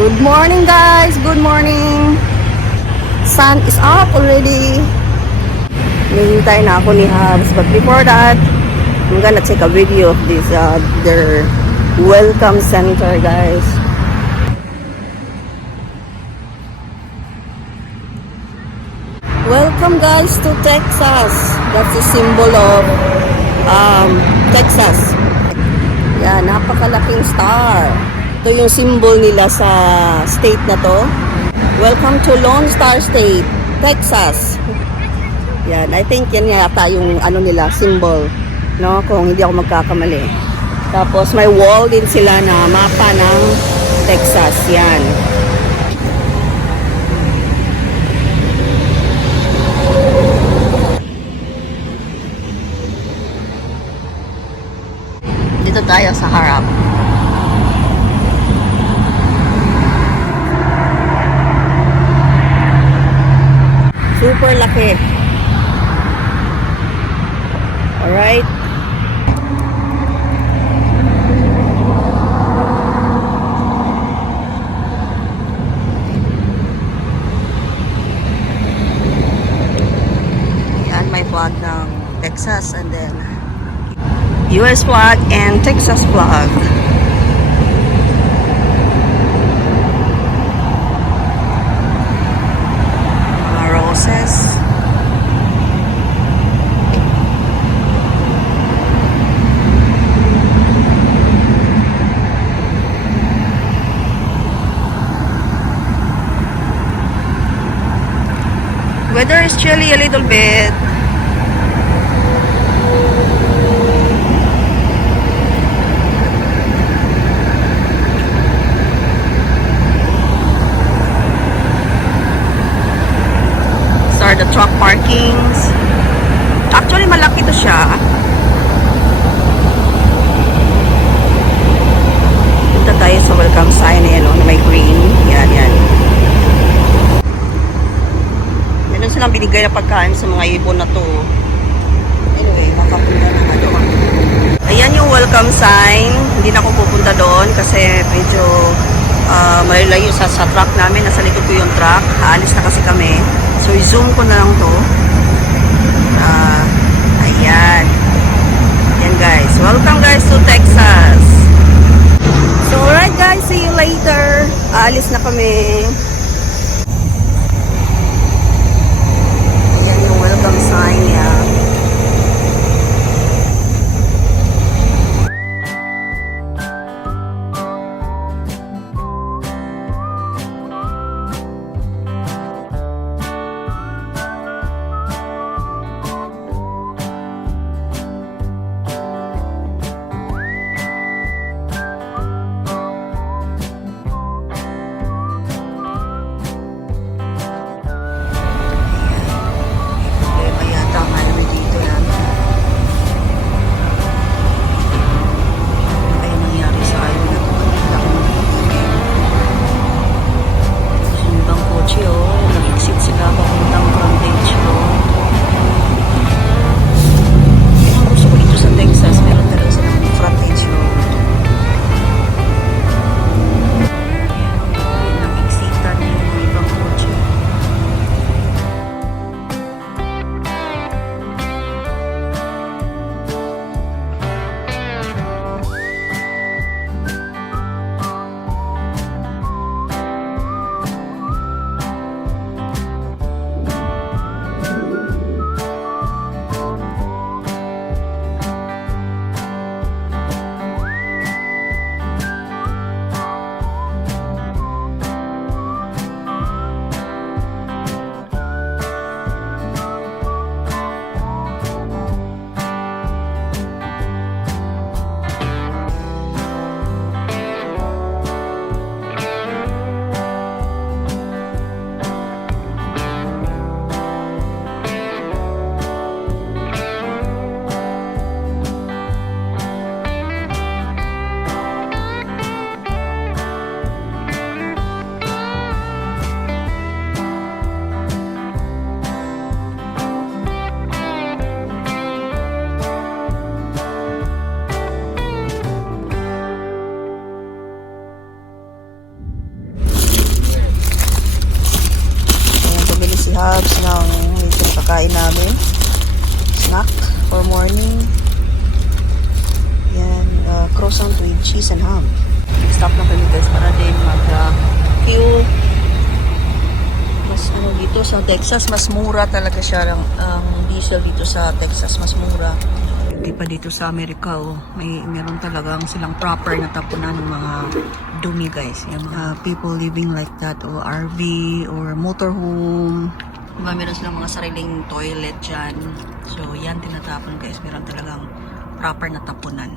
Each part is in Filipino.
Good morning guys, good morning. Sun is up already. Nihintay na ako ni Habs, but before that, I'm gonna take a video of this their welcome center, guys. Welcome guys to Texas. That's the symbol of Texas. Yeah, napakalaking star. Ito yung symbol nila sa state na to. Welcome to Lone Star State, Texas. Yan, I think yan yata yung ano nila, symbol, no? Kung hindi ako magkakamali. Tapos may wall din sila na mapa ng Texas, yan. Dito tayo sa harap. Super laki. Alright. Yan, may flag ng Texas and then US flag and Texas flag. Roses. Weather is chilly a little bit. The truck parkings. Actually, malaki to siya. Punta tayo sa welcome sign na yan, na may green. Yan, yan. Meron silang binigay na pagkain sa mga ibon na to. Anyway, makapunta na nga doon. Ayan yung welcome sign. Hindi na ako pupunta doon kasi medyo malayo sa truck namin. Nasa likod ko yung truck. Aalis na kasi kami. So, i-zoom ko na lang to. Ayan. Ayan guys. Welcome guys to Texas. So, alright guys. See you later. Aalis na kami. Ayan yung welcome sign niya. Habs ng ito kakain namin. Snack for morning. Yan, croissant with cheese and ham. Stop na kami guys para din mag-fuel. Mas ano dito sa Texas, mas mura talaga siya ang diesel dito sa Texas, mas mura. Hindi pa dito sa Amerika, oh. Meron talagang silang proper na tapunan ng mga dumi guys. Yung mga people living like that, o RV or motorhome. Meron silang mga sariling toilet dyan. So yan tinatapon guys. Meron talagang proper na tapunan.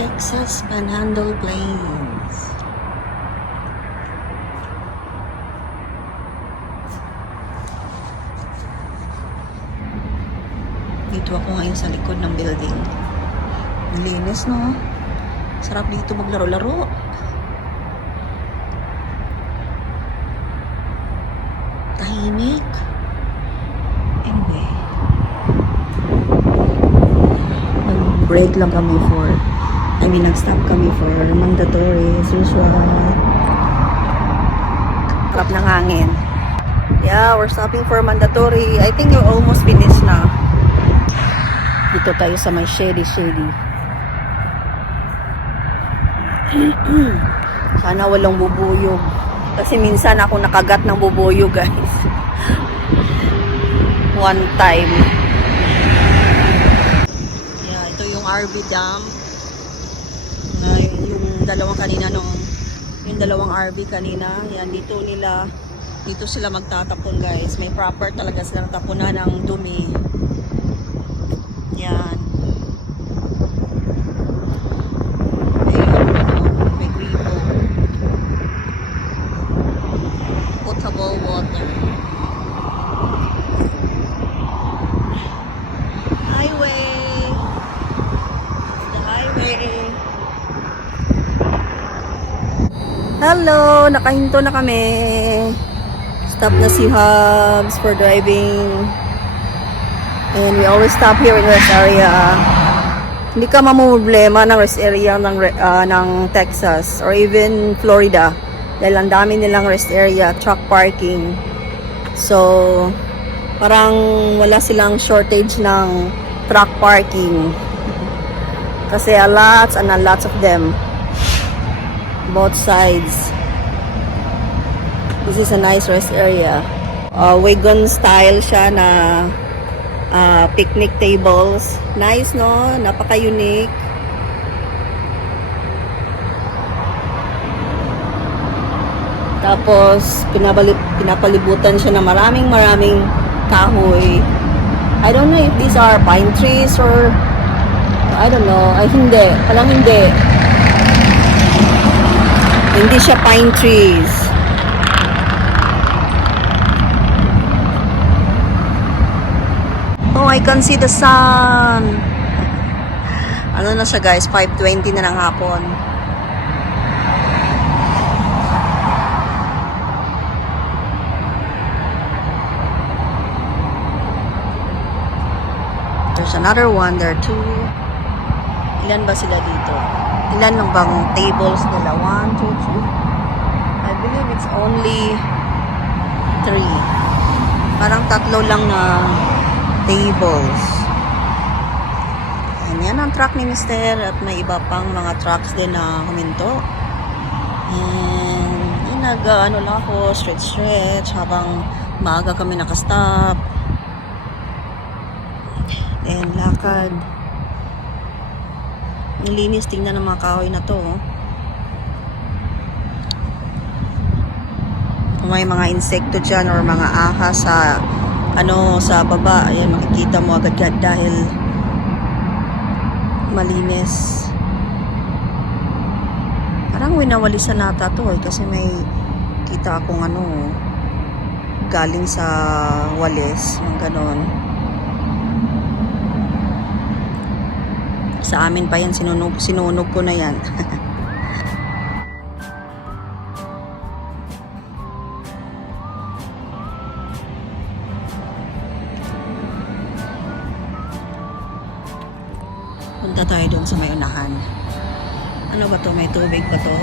Texas Panhandle Plains. Dito ako ngayon sa likod ng building. Linis, no? Sarap dito maglaro-laro. Tahimik. Anyway. Nag-break lang kami nag-stop kami for mandatory as usual. Sarap ng hangin. Yeah, we're stopping for mandatory. I think you're almost finished na. Dito tayo sa may shady. Sana walang bubuyog. Kasi minsan ako nakagat ng bubuyog guys. One time. Yeah, ito yung RV dam. Yung dalawang RV kanina. Yan, dito sila magtatapon guys. May proper talaga silang tapunan ng dumi. Yan. May gripo. Potable water. Highway. The highway. Hello! Nakahinto na kami. Stop na si Hubs for driving. And we always stop here in rest area. Hindi ka mamumblema ng rest area ng Texas or even Florida. Dahil ang dami nilang rest area, truck parking. So, parang wala silang shortage ng truck parking. Kasi lots and lots of them. Both sides. This is a nice rest area. Wagon style siya na picnic tables. Nice, no? Napaka-unique. Tapos, pinapalibutan siya ng maraming kahoy. I don't know if these are pine trees or I don't know. Ay, hindi. Parang hindi. Hindi siya pine trees. Oh, I can see the sun. Ano na siya guys? 5:20 na ng hapon. There's another one. There are two. Ilan ba sila dito? Ilan lang bang tables nila? 1, 2, 3. I believe it's only 3. Parang 3 lang na tables. And yan ang truck ni Mister. At may iba pang mga trucks din na huminto. And yun, ano lang ako, stretch habang maaga kami nakastop. And lakad. Ang linis, tingnan ng mga kahoy na to. Kung may mga insekto dyan or mga ahas sa sa baba, ayan, makikita mo agad dahil malinis. Parang winawalisan nata to kasi may kita akong galing sa walis, yung ganon. Sa amin pa yan, sinunog ko na yan. Punta tayo doon sa may unahan. Ano ba to? May tubig pa to?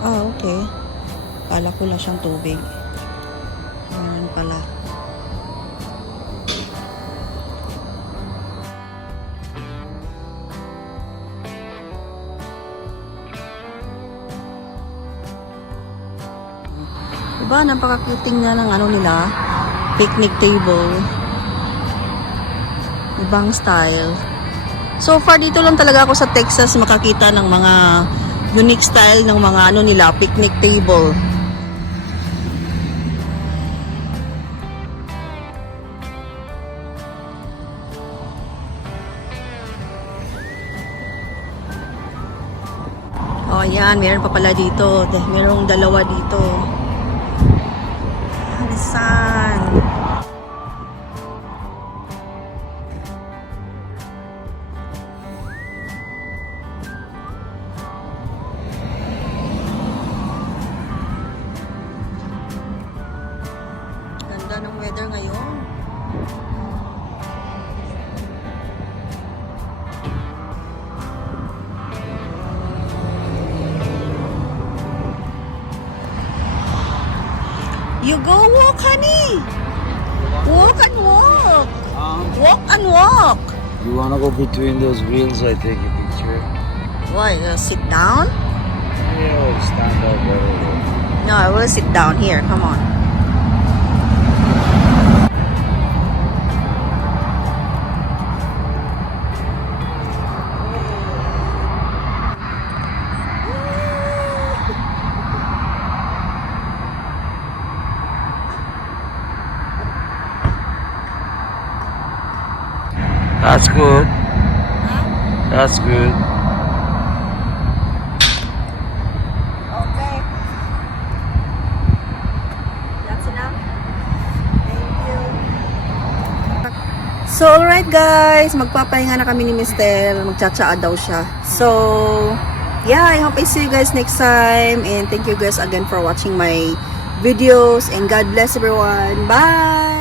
Ah, okay. Kala ko lang siyang tubig. Meron pala. Diba, napaka-cute niya ng ano nila, picnic table. Ibang style. So far, dito lang talaga ako sa Texas makakita ng mga unique style ng mga ano nila, picnic table. Oh, yan. Meron pa pala dito. Merong dalawa dito. Alisan. Ganda ng weather ngayon. You go walk, honey. Walk and walk. Walk and walk. You wanna go between those wheels? I take a picture. Why? Sit down? Yeah, or stand up. Whatever. No, I will sit down here. Come on. That's good. That's good. Okay. That's enough. Thank you. So, alright guys. Magpapahinga na kami ni Mr. Magtsatsaa daw siya. So, yeah, I hope I see you guys next time. And thank you guys again for watching my videos. And God bless everyone. Bye!